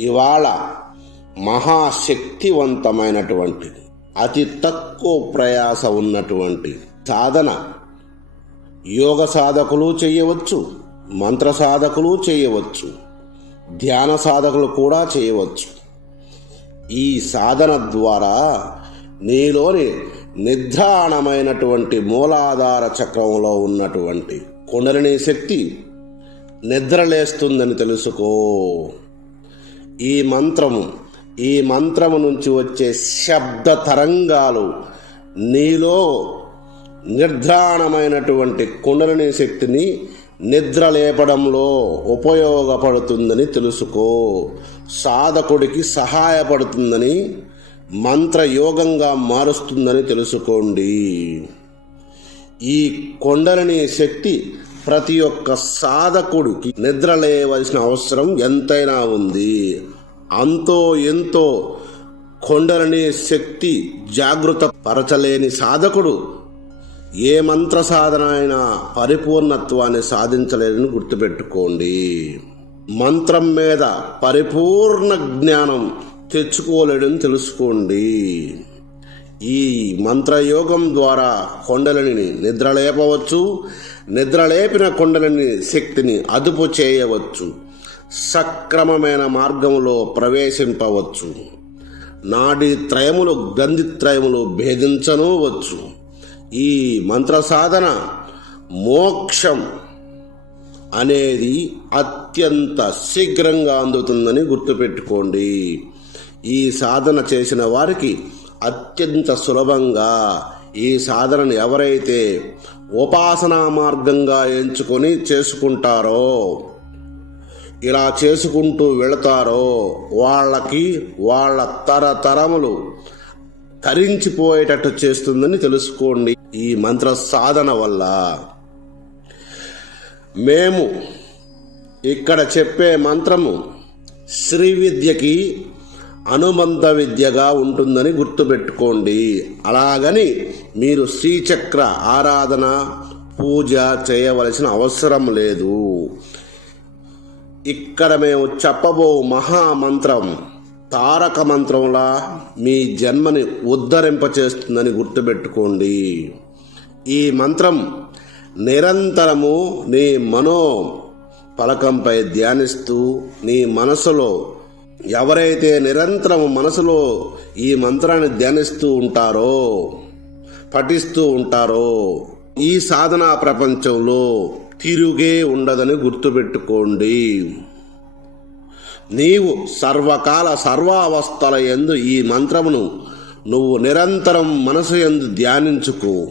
ఇవాళ మహాశక్తివంతమైనటువంటి అతి తక్కువ ప్రయాస ఉన్నటువంటి సాధన. యోగ సాధకులు చేయవచ్చు మంత్ర సాధకులు చేయవచ్చు ధ్యాన సాధకులు కూడా చేయవచ్చు. ఈ సాధన ద్వారా నీలోని నిద్రాణమైనటువంటి మూలాధార చక్రంలో ఉన్నటువంటి కుండలిని శక్తి నిద్రలేస్తుందని తెలుసుకో. ఈ మంత్రము ఈ మంత్రము నుంచి వచ్చే శబ్ద తరంగాలు నీలో నిర్ధారణమైనటువంటి కుండలిని శక్తిని నిద్ర లేపడంలో ఉపయోగపడుతుందని తెలుసుకో. సాధకుడికి సహాయపడుతుందని మంత్రయోగంగా మారుస్తుందని తెలుసుకోండి. ఈ కొండలని శక్తి ప్రతి ఒక్క సాధకుడికి నిద్ర లేవలసిన అవసరం ఎంతైనా ఉంది. అంతో ఎంతో కొండలని శక్తి జాగృత పరచలేని సాధకుడు ఏ మంత్ర సాధన అయినా పరిపూర్ణత్వాన్ని సాధించలేదని గుర్తుపెట్టుకోండి. మంత్రం మీద పరిపూర్ణ జ్ఞానం తెచ్చుకోలేడని తెలుసుకోండి. ఈ మంత్రయోగం ద్వారా కొండలని నిద్రలేపవచ్చు. నిద్రలేపిన కొండలని శక్తిని అదుపు చేయవచ్చు. సక్రమమైన మార్గంలో ప్రవేశింపవచ్చు. నాడి త్రయములు గ్రంథిత్రయములు భేదించనవచ్చు. ఈ మంత్ర సాధన మోక్షం అనేది అత్యంత శీఘ్రంగా అందుతుందని గుర్తుపెట్టుకోండి. ఈ సాధన చేసిన వారికి అత్యంత సులభంగా ఈ సాధనను ఎవరైతే ఉపాసనా మార్గంగా ఎంచుకొని చేసుకుంటారో ఇలా చేసుకుంటూ వెళతారో వాళ్ళకి వాళ్ళ తరతరములు తరించిపోయేటట్టు చేస్తుందని తెలుసుకోండి ఈ మంత్ర సాధన వల్ల. మేము ఇక్కడ చెప్పే మంత్రము శ్రీ విద్యకి అనుబంధ విద్యగా ఉంటుందని గుర్తుపెట్టుకోండి. అలాగని మీరు శ్రీచక్ర ఆరాధన పూజ చేయవలసిన అవసరం లేదు. ఇక్కడ మేము చెప్పబో మహామంత్రం తారక మంత్రంలా మీ జన్మని ఉద్ధరింపచేస్తుందని గుర్తుపెట్టుకోండి. ఈ మంత్రం నిరంతరము నీ మనో పలకంపై ధ్యానిస్తూ నీ మనసులో ఎవరైతే నిరంతరం మనసులో ఈ మంత్రాన్ని ధ్యానిస్తూ ఉంటారో పఠిస్తూ ఉంటారో ఈ సాధనా ప్రపంచంలో తిరుగే ఉండదని గుర్తుపెట్టుకోండి. నీవు సర్వకాల సర్వావస్థల ఎందు ఈ మంత్రమును నువ్వు నిరంతరం మనసు ఎందు ధ్యానించుకో.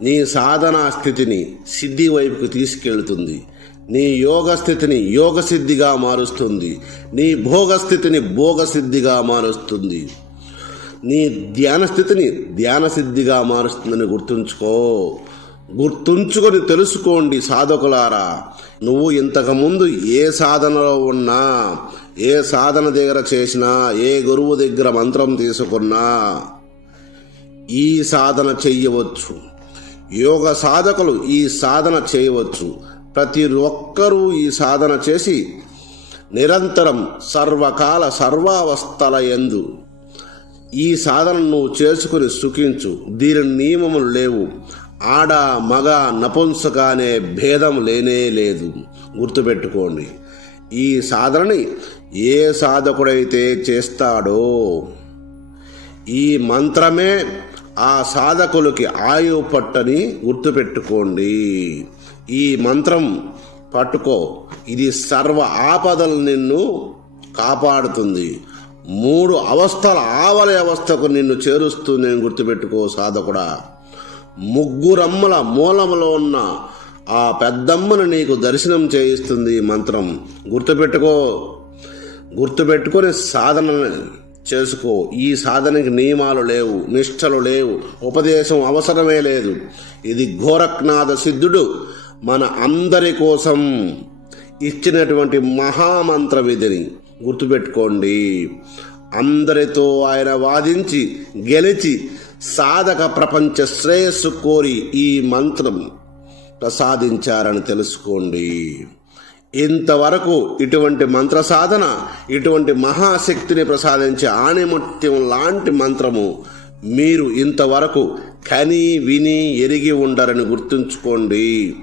నీ సాధనా స్థితిని సిద్ధి వైపుకు తీసుకెళ్తుంది. నీ యోగ స్థితిని యోగ సిద్ధిగా మారుస్తుంది. నీ భోగ స్థితిని భోగ సిద్ధిగా మారుస్తుంది. నీ ధ్యాన స్థితిని ధ్యాన సిద్ధిగా మారుస్తుందని గుర్తుంచుకో. గుర్తుంచుకొని తెలుసుకోండి సాధకులారా. నువ్వు ఇంతకుముందు ఏ సాధనలో ఉన్నా ఏ సాధన దగ్గర చేసినా ఏ గురువు దగ్గర మంత్రం తీసుకున్నా ఈ సాధన చెయ్యవచ్చు యోగ సాధకులు ఈ సాధన చేయవచ్చు. ప్రతి ఒక్కరూ ఈ సాధన చేసి నిరంతరం సర్వకాల సర్వావస్థల ఎందు ఈ సాధన నువ్వు చేసుకుని సుఖించు. దీని నియమములు లేవు. ఆడ మగ నపుంసక అనే భేదం లేనే లేదు. గుర్తుపెట్టుకోండి. ఈ సాధనని ఏ సాధకుడైతే చేస్తాడో ఈ మంత్రమే ఆ సాధకులకి ఆయువు పట్టని గుర్తుపెట్టుకోండి. ఈ మంత్రం పట్టుకో. ఇది సర్వ ఆపదలు నిన్ను కాపాడుతుంది. మూడు అవస్థల ఆవలి అవస్థకు నిన్ను చేరుస్తూ నేను గుర్తుపెట్టుకో సాధకుడా. ముగ్గురమ్మల మూలములో ఉన్న ఆ పెద్దమ్మను నీకు దర్శనం చేయిస్తుంది ఈ మంత్రం. గుర్తుపెట్టుకో. గుర్తుపెట్టుకొని సాధన చేసుకో. ఈ సాధనకి నియమాలు లేవు నిష్టలు లేవు ఉపదేశం అవసరమే లేదు. ఇది ఘోరక్నాథ సిద్ధుడు మన అందరి కోసం ఇచ్చినటువంటి మహామంత్ర విధిని గుర్తుపెట్టుకోండి. అందరితో ఆయన వాదించి గెలిచి సాధక ప్రపంచ శ్రేయస్సు కోరి ఈ మంత్రం ప్రసాదించారని తెలుసుకోండి. ఇంతవరకు ఇటువంటి మంత్ర సాధన ఇటువంటి మహాశక్తిని ప్రసాదించే ఆణిమత్యం లాంటి మంత్రము మీరు ఇంతవరకు కని విని ఎరిగి ఉండరని గుర్తుంచుకోండి.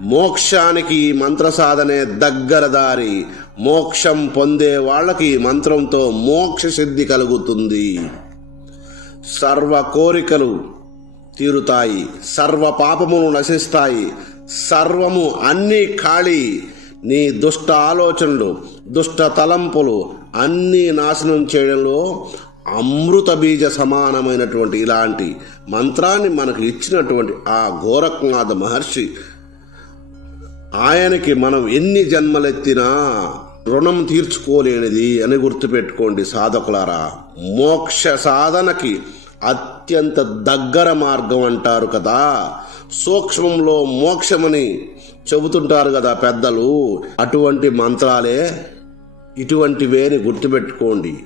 మోక్షానికి ఈ మంత్ర సాధనే దగ్గర దారి. మోక్షం పొందే వాళ్ళకి ఈ మంత్రంతో మోక్ష సిద్ధి కలుగుతుంది. సర్వ కోరికలు తీరుతాయి. సర్వ పాపములు నశిస్తాయి. సర్వము అన్నీ ఖాళీ. నీ దుష్ట ఆలోచనలు దుష్ట తలంపులు అన్నీ నాశనం చేయడంలో అమృత బీజ సమానమైనటువంటి ఇలాంటి మంత్రాన్ని మనకు ఇచ్చినటువంటి ఆ గోరఖనాథ మహర్షి ఆయనకి మనం ఎన్ని జన్మలెత్తినా రుణం తీర్చుకోలేనిది అని గుర్తుపెట్టుకోండి సాధకులారా. మోక్ష సాధనకి అత్యంత దగ్గర మార్గం అంటారు కదా. సూక్ష్మంలో మోక్షమని చెబుతుంటారు కదా పెద్దలు. అటువంటి మంత్రాలే ఇటువంటివేని గుర్తుపెట్టుకోండి.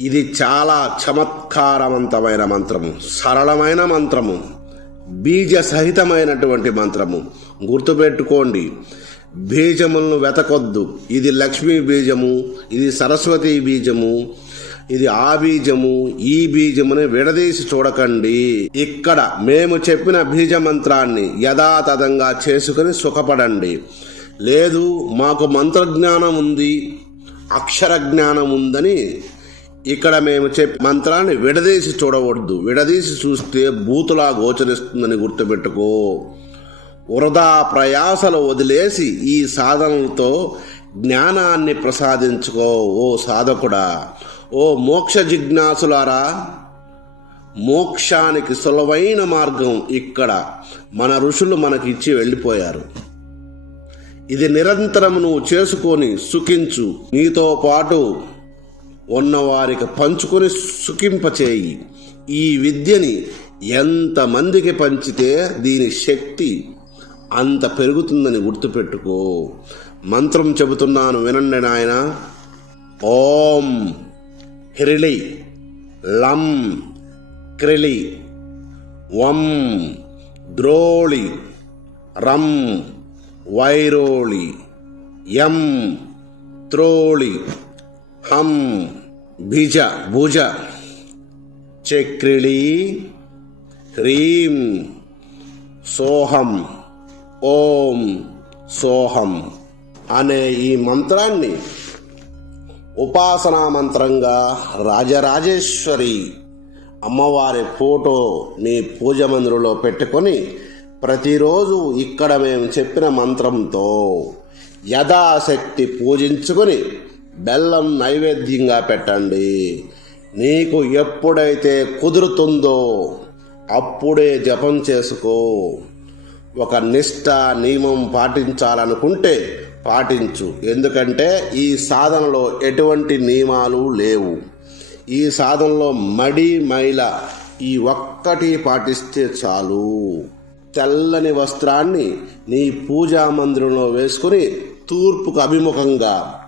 ఇది చాలా చమత్కారవంతమైన మంత్రము. సరళమైన మంత్రము. బీజ సహితమైనటువంటి మంత్రము. గుర్తుపెట్టుకోండి. బీజములను వెతకొద్దు. ఇది లక్ష్మీ బీజము ఇది సరస్వతి బీజము ఇది ఆ బీజము ఈ బీజముని విడదీసి చూడకండి. ఇక్కడ మేము చెప్పిన బీజ మంత్రాన్ని యథాతథంగా చేసుకుని సుఖపడండి. లేదు మాకు మంత్రజ్ఞానం ఉంది అక్షర జ్ఞానం ఉందని ఇక్కడ మేము చెప్పి మంత్రాన్ని విడదీసి చూడవద్దు. విడదీసి చూస్తే బూతులా గోచరిస్తుందని గుర్తుపెట్టుకో. వృధా ప్రయాసలు వదిలేసి ఈ సాధనలతో జ్ఞానాన్ని ప్రసాదించుకో ఓ సాధకుడా. ఓ మోక్ష జిజ్ఞాసులారా మోక్షానికి సులభైన మార్గం ఇక్కడ. మన ఋషులు మనకి ఇచ్చి వెళ్ళిపోయారు. ఇది నిరంతరం నువ్వు చేసుకొని సుఖించు. నీతో పాటు ఉన్నవారికి పంచుకొని సుఖింపచేయి. ఈ విద్యని ఎంతమందికి పంచితే దీని శక్తి అంత పెరుగుతుందని గుర్తుపెట్టుకో. మంత్రం చెబుతున్నాను వినండి నాయన. ఓం హ్రిలి లం క్రిలి వం ద్రోళి రం వైరోళి యం త్రోళి హం బీజ భుజ. చక్రిళి హ్రీం సోహం ఓం సోహం అనే ఈ మంత్రాన్ని ఉపాసనా మంత్రంగా రాజరాజేశ్వరి అమ్మవారి ఫోటో మీ పూజ మందిరంలో పెట్టుకొని ప్రతిరోజు ఇక్కడ మేము చెప్పిన మంత్రంతో యథాశక్తి పూజించుకొని బెల్లం నైవేద్యంగా పెట్టండి. నీకు ఎప్పుడైతే కుదురుతుందో అప్పుడే జపం చేసుకో. ఒక నిష్ట నియమం పాటించాలనుకుంటే పాటించు. ఎందుకంటే ఈ సాధనలో ఎటువంటి నియమాలు లేవు. ఈ సాధనలో మడి మైల ఈ ఒక్కటి పాటిస్తే చాలు. తెల్లని వస్త్రాన్ని నీ పూజా మందిరంలో వేసుకుని తూర్పుకు అభిముఖంగా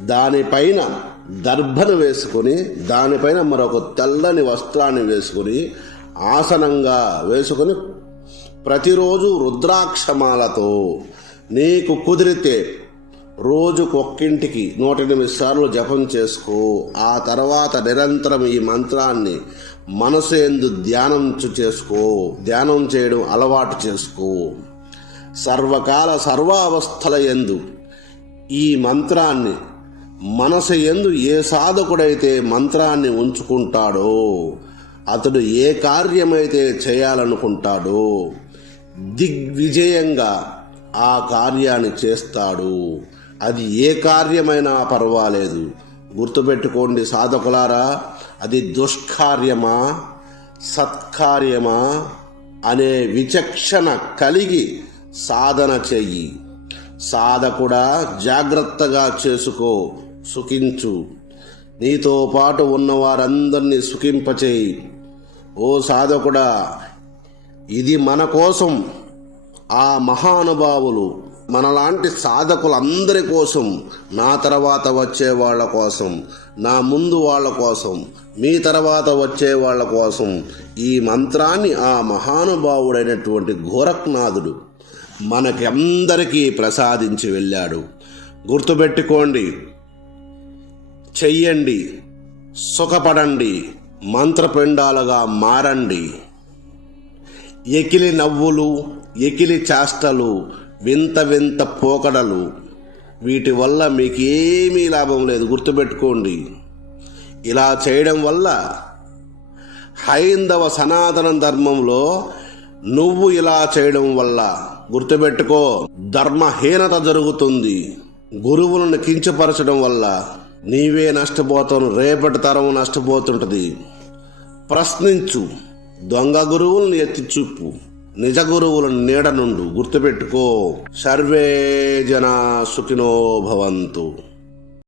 దానిపైన దర్భను వేసుకొని దానిపైన మరొక తెల్లని వస్త్రాన్ని వేసుకుని ఆసనంగా వేసుకొని ప్రతిరోజు రుద్రాక్షమాలతో నీకు కుదిరితే రోజుకొక్కింటికి నూట ఎనిమిది సార్లు జపం చేసుకో. ఆ తర్వాత నిరంతరం ఈ మంత్రాన్ని మనసు ధ్యానం చేసుకో. ధ్యానం చేయడం అలవాటు చేసుకో. సర్వకాల సర్వావస్థల ఎందు ఈ మంత్రాన్ని మనసు ఎందు ఏ సాధకుడైతే మంత్రాన్ని ఉంచుకుంటాడో అతడు ఏ కార్యమైతే చేయాలనుకుంటాడో దిగ్విజయంగా ఆ కార్యాన్ని చేస్తాడు. అది ఏ కార్యమైనా పర్వాలేదు. గుర్తుపెట్టుకోండి సాధకులారా అది దుష్కార్యమా సత్కార్యమా అనే విచక్షణ కలిగి సాధన చెయ్యి. సాధకుడా జాగ్రత్తగా చేసుకో సుఖించు. నీతో పాటు ఉన్న వారందరినీ సుఖింపచేయి. ఓ సాధకుడా ఇది మన కోసం ఆ మహానుభావులు మనలాంటి సాధకులందరి కోసం నా తర్వాత వచ్చే వాళ్ళ కోసం నా ముందు వాళ్ళ కోసం మీ తర్వాత వచ్చే వాళ్ళ కోసం ఈ మంత్రాన్ని ఆ మహానుభావుడైనటువంటి గోరఖ్నాథుడు మనకి అందరికీ ప్రసాదించి వెళ్ళాడు. గుర్తుపెట్టుకోండి చెయ్యండి సుఖపడండి మంత్రపిండాలుగా మారండి. ఎకిలి నవ్వులు ఎకిలి చేష్టలు వింత వింత పోకడలు. వీటి వల్ల మీకు ఏమీ లాభం లేదు గుర్తుపెట్టుకోండి. ఇలా చేయడం వల్ల హైందవ సనాతన ధర్మంలో నువ్వు ఇలా చేయడం వల్ల గుర్తుపెట్టుకో ధర్మహీనత జరుగుతుంది. గురువులను కించపరచడం వల్ల నీవే నష్టపోతావు రేపటి తరం నష్టపోతుంటుంది. ప్రశ్నించు. దొంగ గురువులను ఎత్తి చూపు. నిజ గురువులను నీడ నుండు గుర్తుపెట్టుకో. సర్వే జన సుఖినో భవంతు.